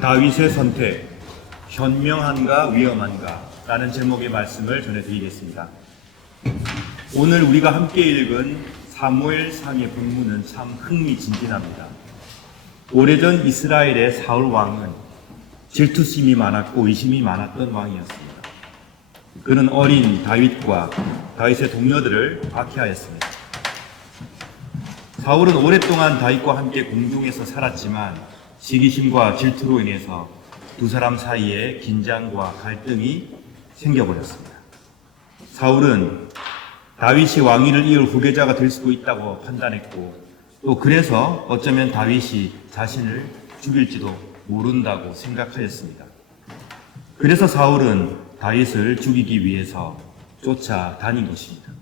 다윗의 선택, 현명한가 위험한가 라는 제목의 말씀을 전해드리겠습니다. 오늘 우리가 함께 읽은 사무엘상의 본문은 참 흥미진진합니다. 오래전 이스라엘의 사울 왕은 질투심이 많았고 의심이 많았던 왕이었습니다. 그는 어린 다윗과 다윗의 동료들을 박해하였습니다. 사울은 오랫동안 다윗과 함께 공중에서 살았지만 시기심과 질투로 인해서 두 사람 사이에 긴장과 갈등이 생겨버렸습니다. 사울은 다윗이 왕위를 이을 후계자가 될 수도 있다고 판단했고 또 그래서 어쩌면 다윗이 자신을 죽일지도 모른다고 생각하였습니다. 그래서 사울은 다윗을 죽이기 위해서 쫓아다닌 것입니다.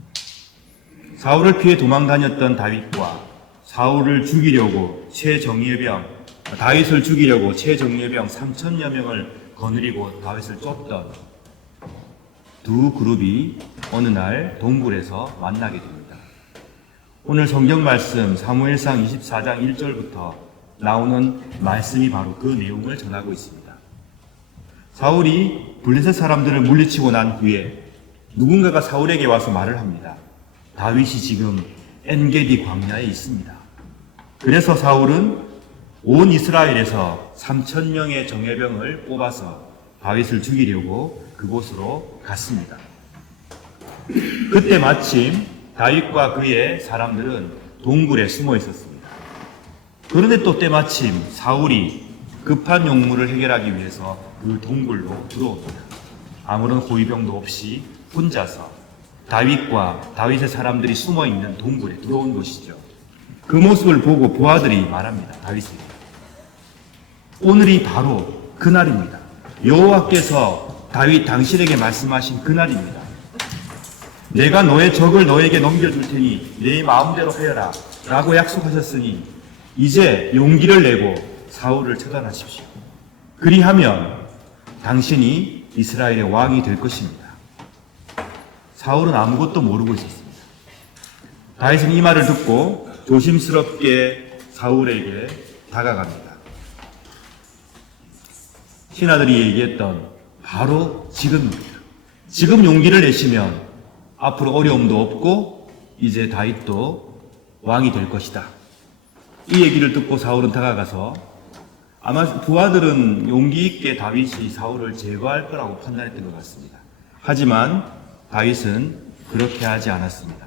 사울을 피해 도망다녔던 다윗과 사울을 죽이려고 다윗을 죽이려고 최정예병 3,000여 명을 거느리고 다윗을 쫓던 두 그룹이 어느 날 동굴에서 만나게 됩니다. 오늘 성경 말씀 사무엘상 24장 1절부터 나오는 말씀이 바로 그 내용을 전하고 있습니다. 사울이 블레셋 사람들을 물리치고 난 후에 누군가가 사울에게 와서 말을 합니다. 다윗이 지금 엔게디 광야에 있습니다. 그래서 사울은 온 이스라엘에서 3,000명의 정예병을 뽑아서 다윗을 죽이려고 그곳으로 갔습니다. 그때 마침 다윗과 그의 사람들은 동굴에 숨어 있었습니다. 그런데 또 때마침 사울이 급한 용무를 해결하기 위해서 그 동굴로 들어옵니다. 아무런 호위병도 없이 혼자서 다윗과 다윗의 사람들이 숨어 있는 동굴에 들어온 것이죠. 그 모습을 보고 부하들이 말합니다. 다윗에게. 오늘이 바로 그날입니다. 여호와께서 다윗 당신에게 말씀하신 그날입니다. 내가 너의 적을 너에게 넘겨줄 테니 내 마음대로 하여라 라고 약속하셨으니 이제 용기를 내고 사울을 처단하십시오. 그리하면 당신이 이스라엘의 왕이 될 것입니다. 사울은 아무것도 모르고 있었습니다. 다윗은 이 말을 듣고 조심스럽게 사울에게 다가갑니다. 신하들이 얘기했던 바로 지금입니다. 지금 용기를 내시면 앞으로 어려움도 없고 이제 다윗도 왕이 될 것이다. 이 얘기를 듣고 사울은 다가가서 아마 부하들은 용기 있게 다윗이 사울을 제거할 거라고 판단했던 것 같습니다. 하지만 다윗은 그렇게 하지 않았습니다.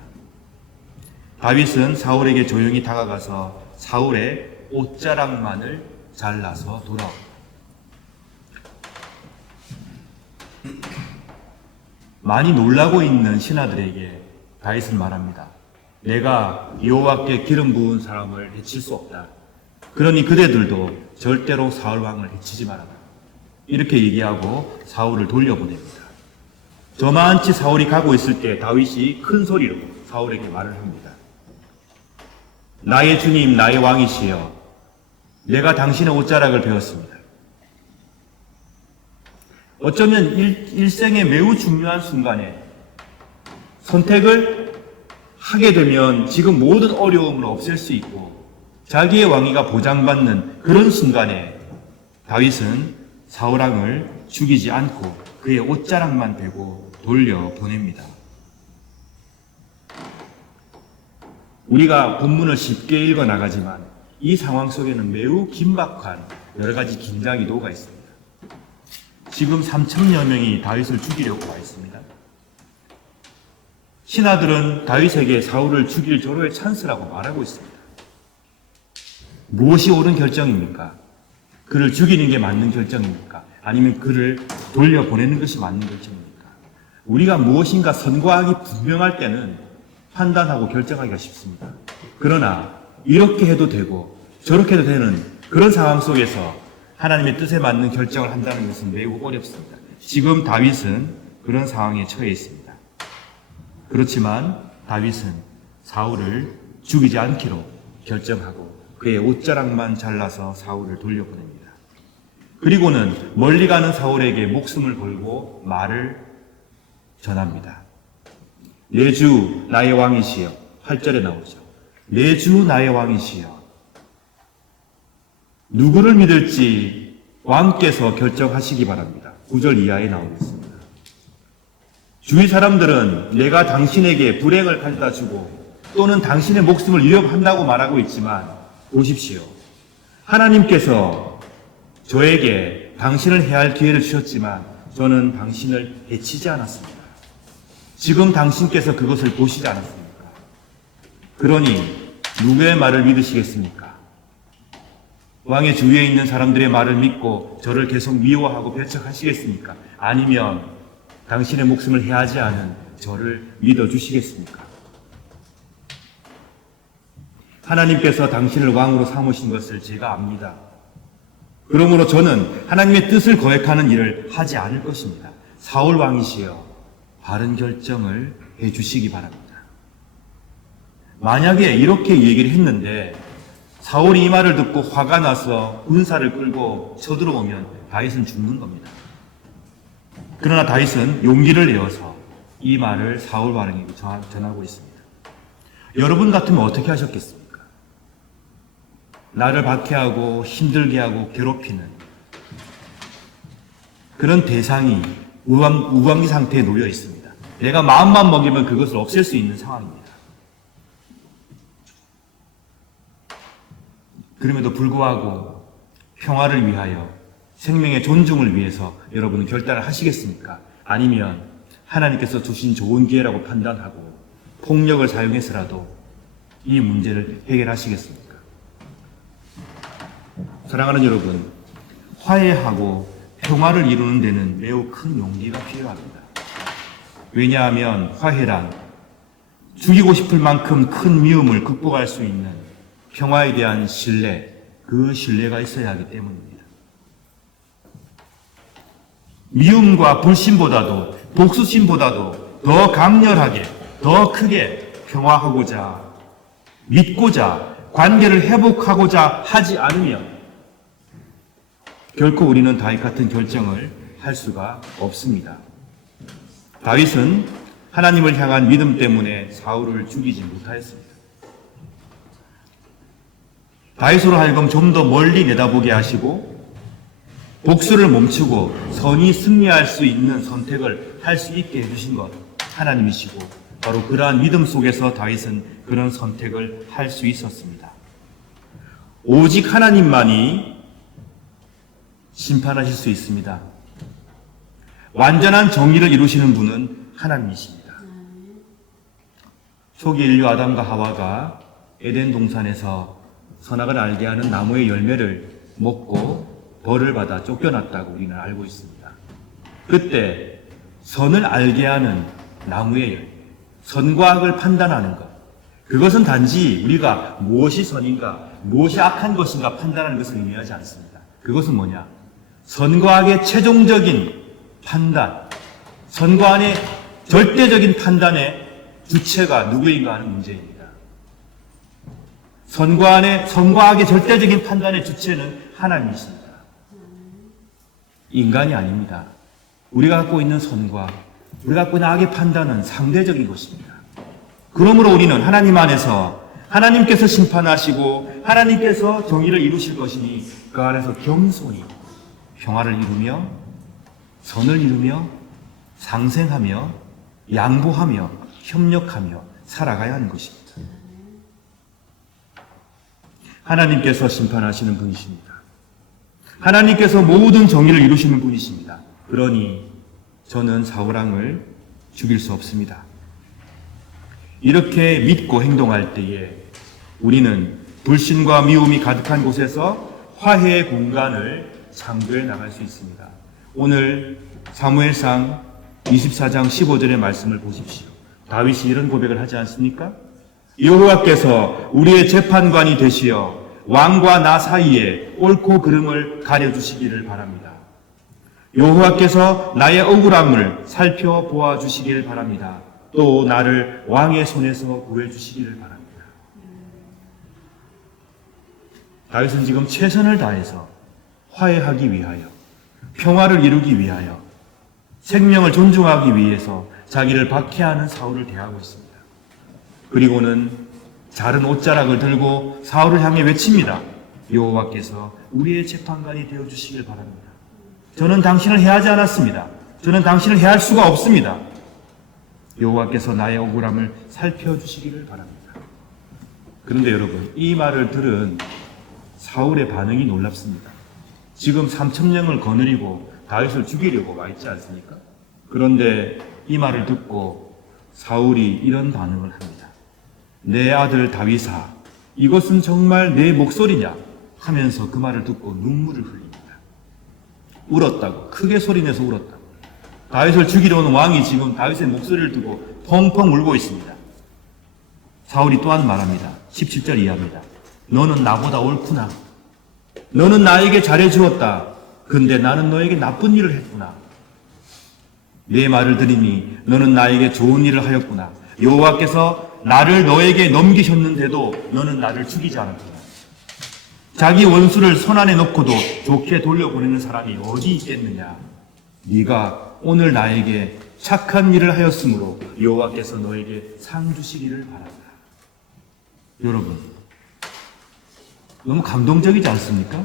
다윗은 사울에게 조용히 다가가서 사울의 옷자락만을 잘라서 돌아옵니다. 많이 놀라고 있는 신하들에게 다윗은 말합니다. 내가 여호와께 기름 부은 사람을 해칠 수 없다. 그러니 그대들도 절대로 사울 왕을 해치지 말아라. 이렇게 얘기하고 사울을 돌려보냅니다. 저만치 사울이 가고 있을 때 다윗이 큰 소리로 사울에게 말을 합니다. 나의 주님, 나의 왕이시여, 내가 당신의 옷자락을 베었습니다. 어쩌면 일생의 매우 중요한 순간에 선택을 하게 되면 지금 모든 어려움을 없앨 수 있고 자기의 왕위가 보장받는 그런 순간에 다윗은 사울 왕을 죽이지 않고 그의 옷자락만 베고 돌려보냅니다. 우리가 본문을 쉽게 읽어나가지만 이 상황 속에는 매우 긴박한 여러 가지 긴장이 녹아 있습니다. 지금 3,000여 명이 다윗을 죽이려고 와 있습니다. 신하들은 다윗에게 사울을 죽일 절호의 찬스라고 말하고 있습니다. 무엇이 옳은 결정입니까? 그를 죽이는 게 맞는 결정입니까? 아니면 그를 돌려보내는 것이 맞는 결정입니까? 우리가 무엇인가 선과학이 분명할 때는 판단하고 결정하기가 쉽습니다. 그러나 이렇게 해도 되고 저렇게 해도 되는 그런 상황 속에서 하나님의 뜻에 맞는 결정을 한다는 것은 매우 어렵습니다. 지금 다윗은 그런 상황에 처해 있습니다. 그렇지만 다윗은 사울을 죽이지 않기로 결정하고 그의 옷자락만 잘라서 사울을 돌려보냅니다. 그리고는 멀리 가는 사울에게 목숨을 걸고 말을 전합니다. 내 주 나의 왕이시여. 8절에 나오죠. 내 주 나의 왕이시여. 누구를 믿을지 왕께서 결정하시기 바랍니다. 9절 이하에 나오고 있습니다. 주위 사람들은 내가 당신에게 불행을 가져다 주고 또는 당신의 목숨을 위협한다고 말하고 있지만 보십시오. 하나님께서 저에게 당신을 해할 기회를 주셨지만 저는 당신을 해치지 않았습니다. 지금 당신께서 그것을 보시지 않았습니까? 그러니 누구의 말을 믿으시겠습니까? 왕의 주위에 있는 사람들의 말을 믿고 저를 계속 미워하고 배척하시겠습니까? 아니면 당신의 목숨을 해하지 않은 저를 믿어주시겠습니까? 하나님께서 당신을 왕으로 삼으신 것을 제가 압니다. 그러므로 저는 하나님의 뜻을 거역하는 일을 하지 않을 것입니다. 사울 왕이시여 바른 결정을 해주시기 바랍니다. 만약에 이렇게 얘기를 했는데 사울이 이 말을 듣고 화가 나서 군사를 끌고 쳐들어오면 다윗은 죽는 겁니다. 그러나 다윗은 용기를 내어서 이 말을 사울 왕에게 전하고 있습니다. 여러분 같으면 어떻게 하셨겠습니까? 나를 박해하고 힘들게 하고 괴롭히는 그런 대상이 우방기 상태에 놓여 있습니다. 내가 마음만 먹이면 그것을 없앨 수 있는 상황입니다. 그럼에도 불구하고 평화를 위하여 생명의 존중을 위해서 여러분은 결단을 하시겠습니까? 아니면 하나님께서 주신 좋은 기회라고 판단하고 폭력을 사용해서라도 이 문제를 해결하시겠습니까? 사랑하는 여러분, 화해하고 평화를 이루는 데는 매우 큰 용기가 필요합니다. 왜냐하면 화해란 죽이고 싶을 만큼 큰 미움을 극복할 수 있는 평화에 대한 신뢰, 그 신뢰가 있어야 하기 때문입니다. 미움과 불신보다도 복수심보다도 더 강렬하게, 더 크게 평화하고자, 믿고자, 관계를 회복하고자 하지 않으면 결코 우리는 다윗 같은 결정을 할 수가 없습니다. 다윗은 하나님을 향한 믿음 때문에 사울을 죽이지 못하였습니다. 다윗으로 하여금 좀 더 멀리 내다보게 하시고 복수를 멈추고 선이 승리할 수 있는 선택을 할 수 있게 해주신 것 하나님이시고 바로 그러한 믿음 속에서 다윗은 그런 선택을 할 수 있었습니다. 오직 하나님만이 심판하실 수 있습니다. 완전한 정의를 이루시는 분은 하나님이십니다. 초기 인류 아담과 하와가 에덴 동산에서 선악을 알게 하는 나무의 열매를 먹고 벌을 받아 쫓겨났다고 우리는 알고 있습니다. 그때 선을 알게 하는 나무의 열매, 선과 악을 판단하는 것, 그것은 단지 우리가 무엇이 선인가, 무엇이 악한 것인가 판단하는 것을 의미하지 않습니다. 그것은 뭐냐? 선과 악의 최종적인 판단, 선과 악의 절대적인 판단의 주체가 누구인가 하는 문제입니다. 선과 악의 절대적인 판단의 주체는 하나님이십니다. 인간이 아닙니다. 우리가 갖고 있는 선과 우리가 갖고 있는 악의 판단은 상대적인 것입니다. 그러므로 우리는 하나님 안에서 하나님께서 심판하시고 하나님께서 정의를 이루실 것이니 그 안에서 겸손히 평화를 이루며 선을 이루며 상생하며 양보하며 협력하며 살아가야 하는 것입니다. 하나님께서 심판하시는 분이십니다. 하나님께서 모든 정의를 이루시는 분이십니다. 그러니 저는 사울왕을 죽일 수 없습니다. 이렇게 믿고 행동할 때에 우리는 불신과 미움이 가득한 곳에서 화해의 공간을 창조해 나갈 수 있습니다. 오늘 사무엘상 24장 15절의 말씀을 보십시오. 다윗이 이런 고백을 하지 않습니까? 여호와께서 우리의 재판관이 되시어 왕과 나 사이에 옳고 그름을 가려주시기를 바랍니다. 여호와께서 나의 억울함을 살펴보아 주시기를 바랍니다. 또 나를 왕의 손에서 구해주시기를 바랍니다. 다윗은 지금 최선을 다해서 화해하기 위하여, 평화를 이루기 위하여, 생명을 존중하기 위해서 자기를 박해하는 사울을 대하고 있습니다. 그리고는 자른 옷자락을 들고 사울을 향해 외칩니다. 여호와께서 우리의 재판관이 되어주시길 바랍니다. 저는 당신을 해하지 않았습니다. 저는 당신을 해할 수가 없습니다. 여호와께서 나의 억울함을 살펴주시기를 바랍니다. 그런데 여러분, 이 말을 들은 사울의 반응이 놀랍습니다. 지금 3,000명을 거느리고 다윗을 죽이려고 와 있지 않습니까? 그런데 이 말을 듣고 사울이 이런 반응을 합니다. 내 아들 다윗아, 이것은 정말 내 목소리냐? 하면서 그 말을 듣고 눈물을 흘립니다. 울었다고, 크게 소리내서 울었다고. 다윗을 죽이려 오는 왕이 지금 다윗의 목소리를 듣고 펑펑 울고 있습니다. 사울이 또한 말합니다. 17절 이하입니다. 너는 나보다 옳구나. 너는 나에게 잘해주었다. 근데 나는 너에게 나쁜 일을 했구나. 내 말을 들으니 너는 나에게 좋은 일을 하였구나. 여호와께서 나를 너에게 넘기셨는데도 너는 나를 죽이지 않았구나. 자기 원수를 손안에 넣고도 좋게 돌려보내는 사람이 어디 있겠느냐. 네가 오늘 나에게 착한 일을 하였으므로 여호와께서 너에게 상 주시기를 바란다. 여러분, 너무 감동적이지 않습니까?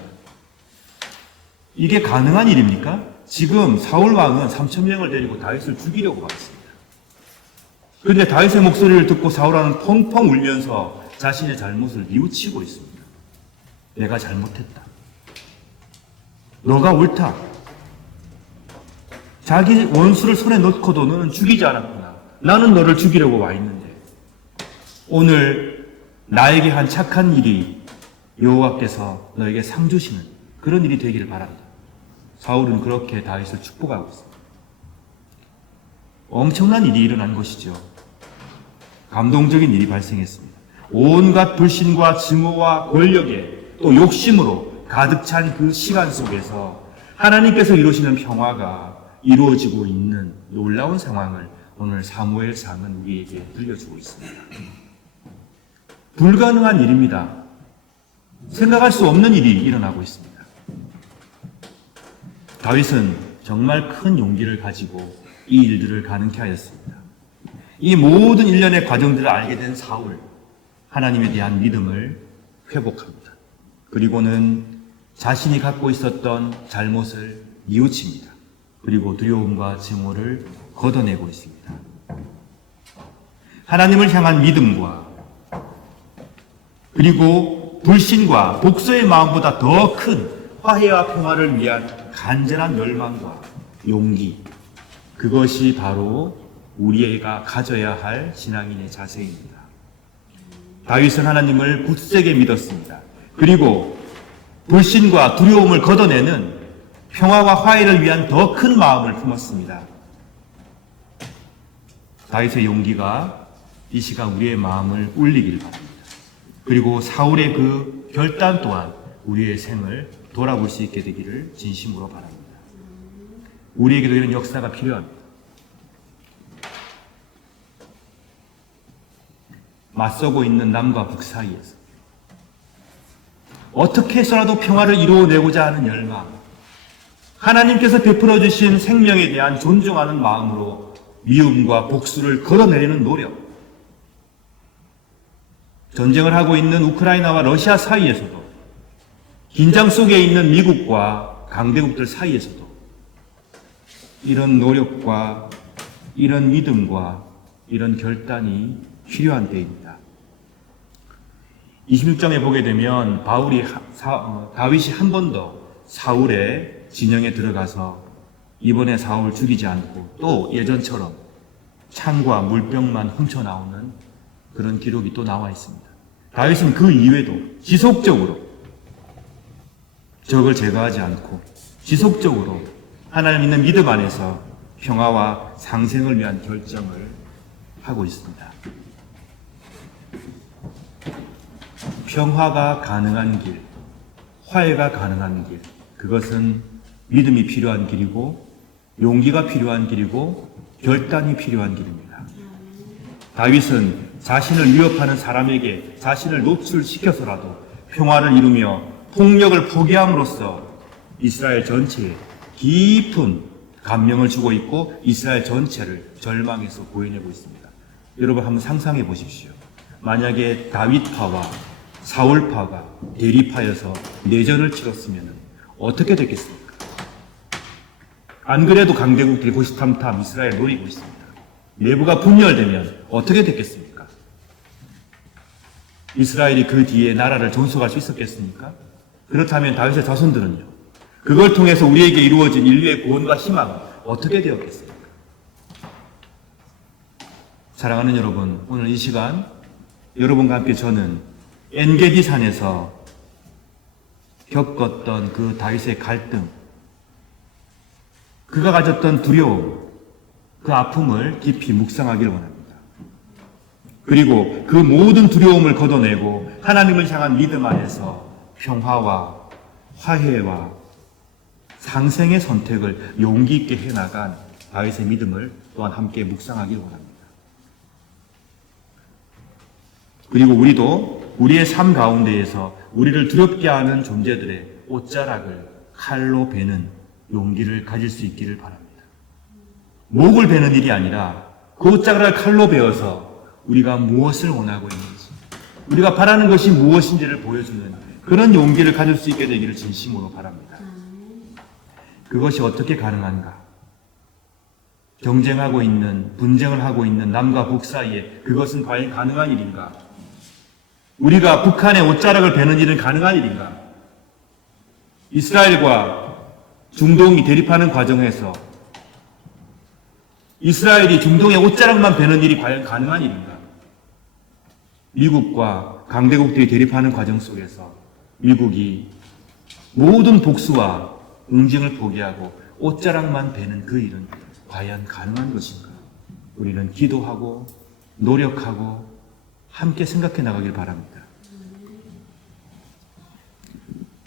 이게 가능한 일입니까? 지금 사울 왕은 3,000명을 데리고 다윗을 죽이려고 왔습니다. 그런데 다윗의 목소리를 듣고 사울 왕은 펑펑 울면서 자신의 잘못을 뉘우치고 있습니다. 내가 잘못했다. 너가 옳다. 자기 원수를 손에 넣고도 너는 죽이지 않았구나. 나는 너를 죽이려고 와 있는데 오늘 나에게 한 착한 일이 여호와께서 너에게 상 주시는 그런 일이 되기를 바란다. 사울은 그렇게 다윗을 축복하고 있습니다. 엄청난 일이 일어난 것이죠. 감동적인 일이 발생했습니다. 온갖 불신과 증오와 권력에 또 욕심으로 가득 찬 그 시간 속에서 하나님께서 이루시는 평화가 이루어지고 있는 놀라운 상황을 오늘 사무엘상은 우리에게 들려주고 있습니다. 불가능한 일입니다. 생각할 수 없는 일이 일어나고 있습니다. 다윗은 정말 큰 용기를 가지고 이 일들을 가능케 하였습니다. 이 모든 일련의 과정들을 알게 된 사울, 하나님에 대한 믿음을 회복합니다. 그리고는 자신이 갖고 있었던 잘못을 뉘우칩니다. 그리고 두려움과 증오를 걷어내고 있습니다. 하나님을 향한 믿음과 그리고 불신과 독서의 마음보다 더 큰 화해와 평화를 위한 간절한 열망과 용기, 그것이 바로 우리가 가져야 할 신앙인의 자세입니다. 다윗은 하나님을 굳세게 믿었습니다. 그리고 불신과 두려움을 걷어내는 평화와 화해를 위한 더 큰 마음을 품었습니다. 다윗의 용기가 이 시간 우리의 마음을 울리길 바랍니다. 그리고 사울의 그 결단 또한 우리의 생을 돌아볼 수 있게 되기를 진심으로 바랍니다. 우리에게도 이런 역사가 필요합니다. 맞서고 있는 남과 북 사이에서 어떻게 해서라도 평화를 이루어내고자 하는 열망, 하나님께서 베풀어 주신 생명에 대한 존중하는 마음으로 미움과 복수를 걷어내려는 노력, 전쟁을 하고 있는 우크라이나와 러시아 사이에서도, 긴장 속에 있는 미국과 강대국들 사이에서도 이런 노력과 이런 믿음과 이런 결단이 필요한 때입니다. 26장에 보게 되면 다윗이 한 번 더 사울의 진영에 들어가서 이번에 사울 죽이지 않고 또 예전처럼 창과 물병만 훔쳐나오는 그런 기록이 또 나와 있습니다. 다윗은 그 이외에도 지속적으로 적을 제거하지 않고 지속적으로 하나님 있는 믿음 안에서 평화와 상생을 위한 결정을 하고 있습니다. 평화가 가능한 길, 화해가 가능한 길, 그것은 믿음이 필요한 길이고 용기가 필요한 길이고 결단이 필요한 길입니다. 다윗은 자신을 위협하는 사람에게 자신을 노출시켜서라도 평화를 이루며 폭력을 포기함으로써 이스라엘 전체에 깊은 감명을 주고 있고 이스라엘 전체를 절망에서 구해내고 있습니다. 여러분 한번 상상해 보십시오. 만약에 다윗파와 사울파가 대립하여서 내전을 치렀으면 어떻게 됐겠습니까? 안 그래도 강대국들이 호시탐탐 이스라엘 노리고 있습니다. 내부가 분열되면 어떻게 됐겠습니까? 이스라엘이 그 뒤에 나라를 존속할 수 있었겠습니까? 그렇다면 다윗의 자손들은요? 그걸 통해서 우리에게 이루어진 인류의 구원과 희망은 어떻게 되었겠습니까? 사랑하는 여러분, 오늘 이 시간 여러분과 함께 저는 엔게디 산에서 겪었던 그 다윗의 갈등, 그가 가졌던 두려움, 그 아픔을 깊이 묵상하기를 원합니다. 그리고 그 모든 두려움을 걷어내고 하나님을 향한 믿음 안에서 평화와 화해와 상생의 선택을 용기 있게 해나간 다윗의 믿음을 또한 함께 묵상하기를 원합니다. 그리고 우리도 우리의 삶 가운데에서 우리를 두렵게 하는 존재들의 옷자락을 칼로 베는 용기를 가질 수 있기를 바랍니다. 목을 베는 일이 아니라 그 옷자락을 칼로 베어서 우리가 무엇을 원하고 있는지, 우리가 바라는 것이 무엇인지를 보여주는 그런 용기를 가질 수 있게 되기를 진심으로 바랍니다. 그것이 어떻게 가능한가? 경쟁하고 있는, 분쟁을 하고 있는 남과 북 사이에 그것은 과연 가능한 일인가? 우리가 북한의 옷자락을 베는 일은 가능한 일인가? 이스라엘과 중동이 대립하는 과정에서 이스라엘이 중동의 옷자락만 베는 일이 과연 가능한 일인가? 미국과 강대국들이 대립하는 과정 속에서 미국이 모든 복수와 응징을 포기하고 옷자락만 베는 그 일은 과연 가능한 것인가? 우리는 기도하고 노력하고 함께 생각해 나가길 바랍니다.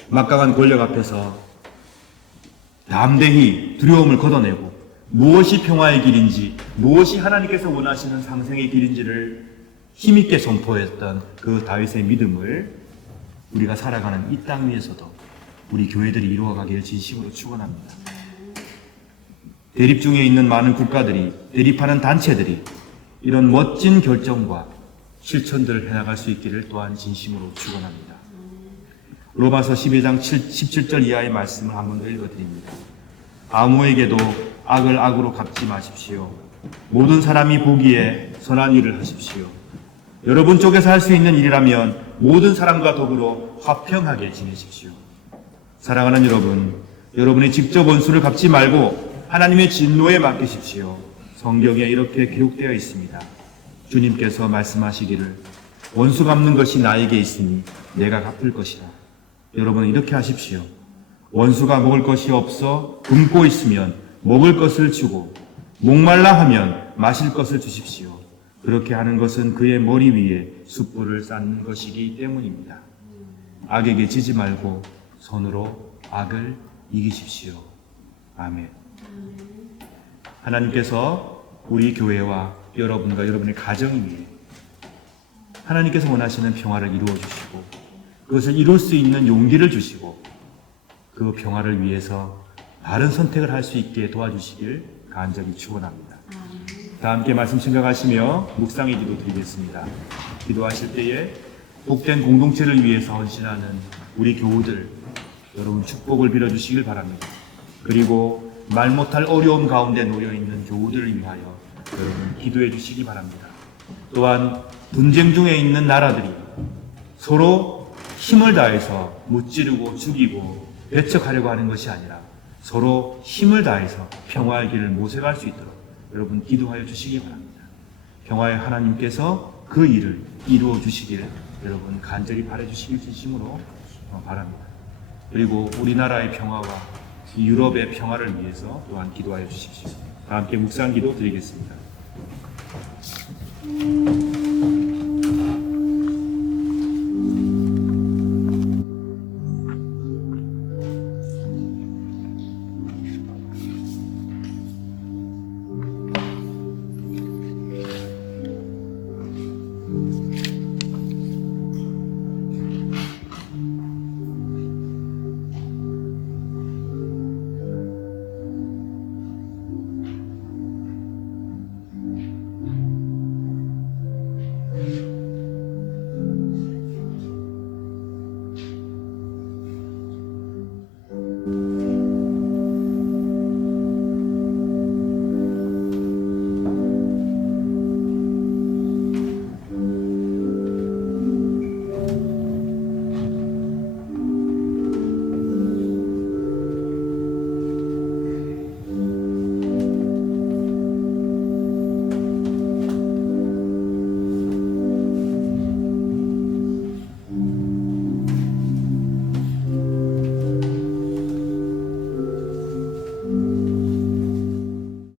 막강한 권력 앞에서 담대히 두려움을 걷어내고 무엇이 평화의 길인지, 무엇이 하나님께서 원하시는 상생의 길인지를 힘있게 선포했던 그 다윗의 믿음을 우리가 살아가는 이 땅 위에서도 우리 교회들이 이루어가기를 진심으로 축원합니다. 대립 중에 있는 많은 국가들이, 대립하는 단체들이 이런 멋진 결정과 실천들을 해나갈 수 있기를 또한 진심으로 축원합니다. 로마서 12장 17절 이하의 말씀을 한 번 더 읽어드립니다. 아무에게도 악을 악으로 갚지 마십시오. 모든 사람이 보기에 선한 일을 하십시오. 여러분 쪽에서 할 수 있는 일이라면 모든 사람과 더불어 화평하게 지내십시오. 사랑하는 여러분, 여러분이 직접 원수를 갚지 말고 하나님의 진노에 맡기십시오. 성경에 이렇게 기록되어 있습니다. 주님께서 말씀하시기를 원수 갚는 것이 나에게 있으니 내가 갚을 것이라. 여러분은 이렇게 하십시오. 원수가 먹을 것이 없어 굶고 있으면 먹을 것을 주고 목말라 하면 마실 것을 주십시오. 그렇게 하는 것은 그의 머리 위에 숯불을 쌓는 것이기 때문입니다. 악에게 지지 말고 손으로 악을 이기십시오. 아멘. 하나님께서 우리 교회와 여러분과 여러분의 가정 위에 하나님께서 원하시는 평화를 이루어 주시고 그것을 이룰 수 있는 용기를 주시고 그 평화를 위해서 바른 선택을 할 수 있게 도와주시길 간절히 축원합니다. 다 함께 말씀 생각하시며 묵상의 기도 드리겠습니다. 기도하실 때에 복된 공동체를 위해서 헌신하는 우리 교우들 여러분 축복을 빌어주시길 바랍니다. 그리고 말 못할 어려움 가운데 놓여있는 교우들을 위하여 여러분 기도해 주시기 바랍니다. 또한 분쟁 중에 있는 나라들이 서로 힘을 다해서 무찌르고 죽이고 배척하려고 하는 것이 아니라 서로 힘을 다해서 평화의 길을 모색할 수 있도록 여러분 기도하여 주시기 바랍니다. 평화의 하나님께서 그 일을 이루어 주시기를 여러분 간절히 바라주시길 진심으로 바랍니다. 그리고 우리나라의 평화와 유럽의 평화를 위해서 또한 기도하여 주십시오. 다 함께 묵상 기도 드리겠습니다.